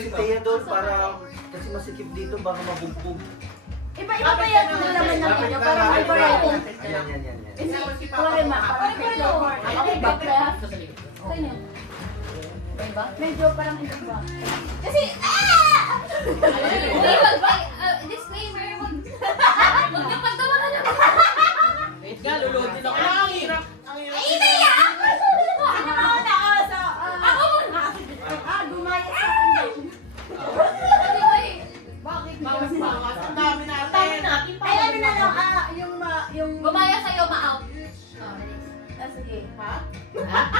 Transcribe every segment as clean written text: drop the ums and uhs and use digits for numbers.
si Thea doon para kasi masikip dito baka mabugbog. Iba-iba ba yan kung naman ng video? Para may variety. Yan. Sorry ma, parang medyo, okay ba kaya? Sa inyo? Diba? Medyo parang iba. Kasi, Disclaimer, huwag niyo pagtawanan niyo. Wait nga, lulod din ako. Ang hirap. ay, naya! Sino mo na? Ako muna! Gumaya sa akin. Bakit? Bawas. Ang dami natin. Ay, ano na lang, yung... Gumaya sa'yo, ma-out. Sige. Ha?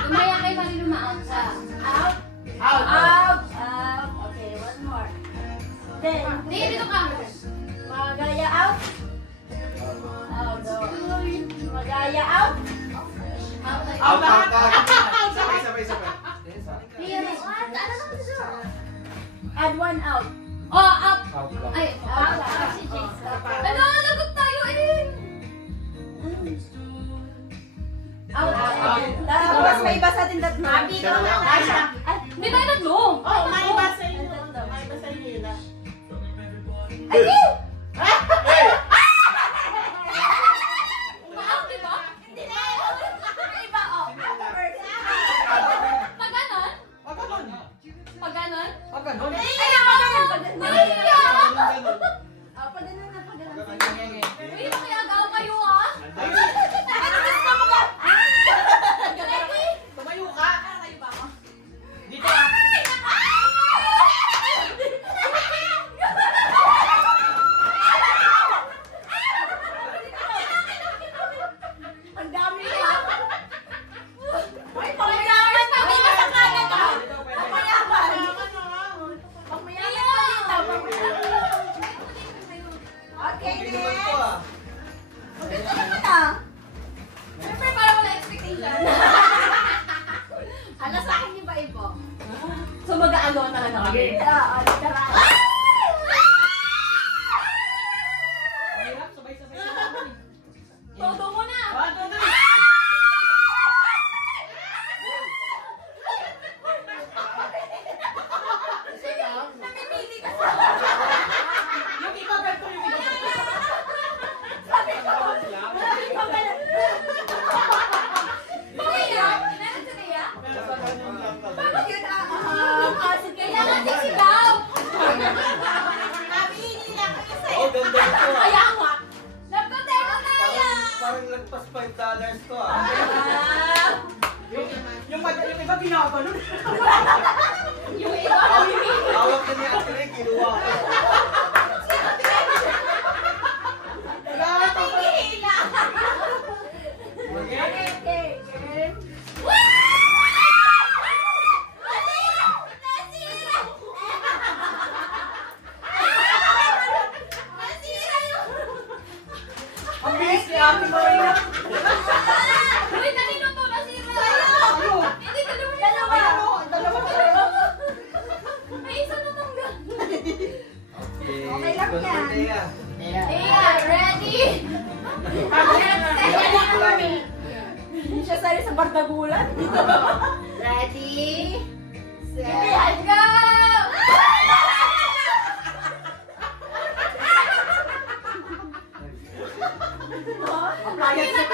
Gumaya kay Marino, ma-out siya. Out. Out. Okay, one more. Then, Dito ka. magaya out. Out. Magaya out. Out. Sabay. Add one out. Oh, out. Out lang. Ay, out. Si Jace. Ano, lagot tayo eh. Out. Tapos may iba sa atin tatlo. Siya na lang. Di ba yung tatlo? Oh, may iba sa inyo. May iba sa inyo na. Ay! Ma-out, di ba? Hindi na! Iba, oh. Pag ganon? Wag ganun. Pag ganon? Wag ganun. Ay, Maria! Pagano na, pagano. Uy, makiagaw kayo ah. Tumayo ka. Kayo ba ako? Dito ka. Ang dami niya. Uy, pamayaman pa. May masakana ka. Pamayaman. Pamayaman pa dito. Pamayaman. Okay, Hindi naman next. to ah. Maganda naman ah. Siyempre, para wala expectation. Ano sa akin yung iba? So, mag-aagaw talaga kami. Tara. Ang hirap, sabay-sabay ka naman eh. Todo mo na. One, two, three. Namimili ka sa... Yung iba ganito, yung iba ganito. Sabi ko, sabi ko ba na... Tia? Meron si Tia? Bakit yun sige. Kailangan sisigaw. Namimili lang kayo sa'yo. Oh, ganda ito ah. Kaya nga. Nagkoteko tayo. Parang lagpas $5 to ah. Yung iba binabalon. Yung iba, namimili. Hawak na ni Ate Ray, kinuha ko. Namimili na. Okay. Okay. Ang bilis ni Ate Marina. Uy, kanino to? Nasira. Hindi, dalawa na. Dalawa. May isa natanggal. Okay lang Go to yan. Thea. Tia, ready? Hindi siya sari sa bardagulan. Ready? Set. Go! Appliance na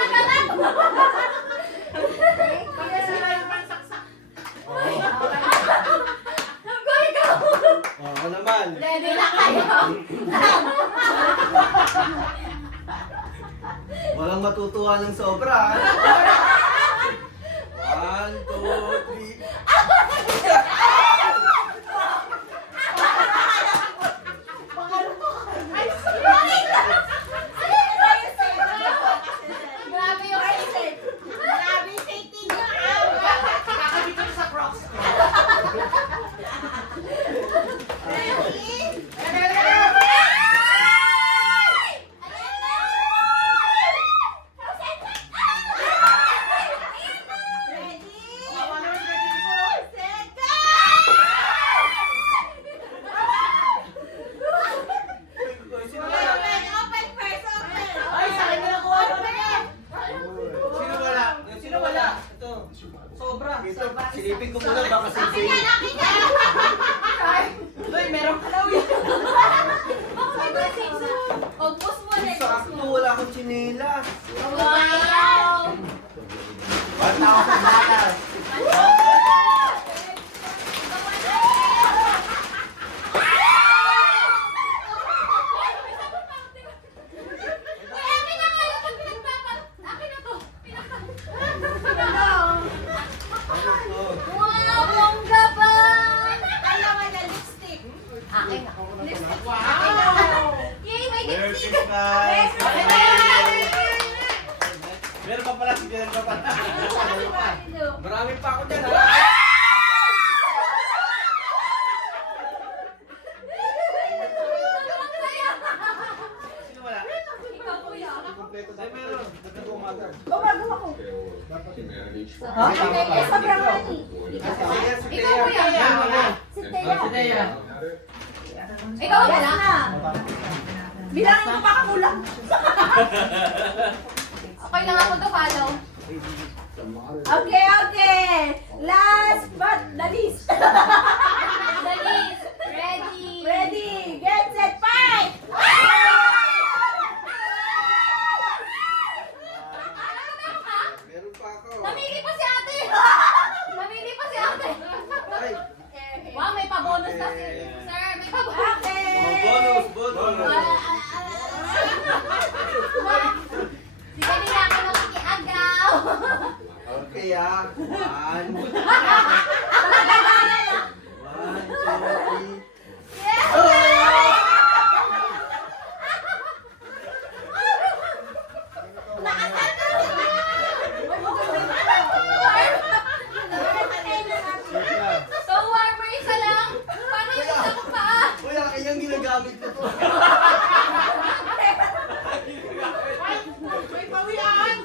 Oh, ako naman. Ready na kayo? Walang matutuwa ng sobra. 1, 2, 3. Grabe yung Grabe yung safety niya. kakabito sa Crocs. Ay, sa akin na nakuha naman. Sino wala? Sino wala? Ito. Sobra. Ito. Silipin ko muna baka sisingin. Uy, meron ka daw yan. Oh, post mo na. Sakto, wala akong chinelas. Wow! 1,000 Uy, akin na nga yung pag pinagpapat. Akin na to. Wow, bongga ba? Kailangan na lipstick. Akin ako. Wow! Yay, may Merry lipstick. Christmas! Meron pa pala, meron pa pala. Marami pa ako dyan, ha? Sino wala? Ikaw, kuya. Ay, meron. Dapat ko umaga. Gumagawa ko. Ha? Sobrang mani. Sige, si Ikaw, Tea. kuya. Tea, wala. Si Thea. Ikaw ang wala? Bilangin ko baka kulang. Okay lang ako to, follow. Okay, okay. Last but the least. Dalis. Ready. Ready, get set, fight! Meron pa ako. Namili pa si ate. Namili pa si ate. Ay, Wow, may pa-bonus na si sir. May pa-bonus. Okay. oh, bonus. Di ka nila ako makikiagaw. Okay, ah. 1, 2, 3. So, warmer isa lang. Paano yung isang paa? Uy, akin yung ginagamit ko to. May pawian!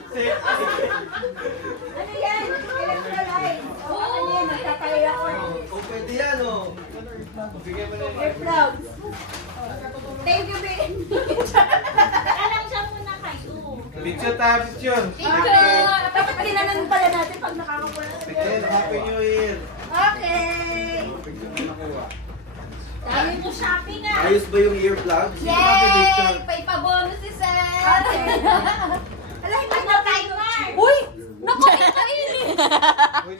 Ano yan? Electrolyte. O, ano yan? Nagtatay ako. Oh, pwede yan, oh. Bigyan mo na yun. We're proud. Thank you, babe. Alam siya muna kayo. Picture tayo, picture. Picture. Dapat tinanan pala natin pag nakakapula. Picture, Happy New Year. Okay. Dami mo shopping ah. Ayos ba yung earplugs? Happy Yay! picture. May pa-bonus si sir. Okay. Alay, may na timer. Uy! Naku, ito ini. Uy,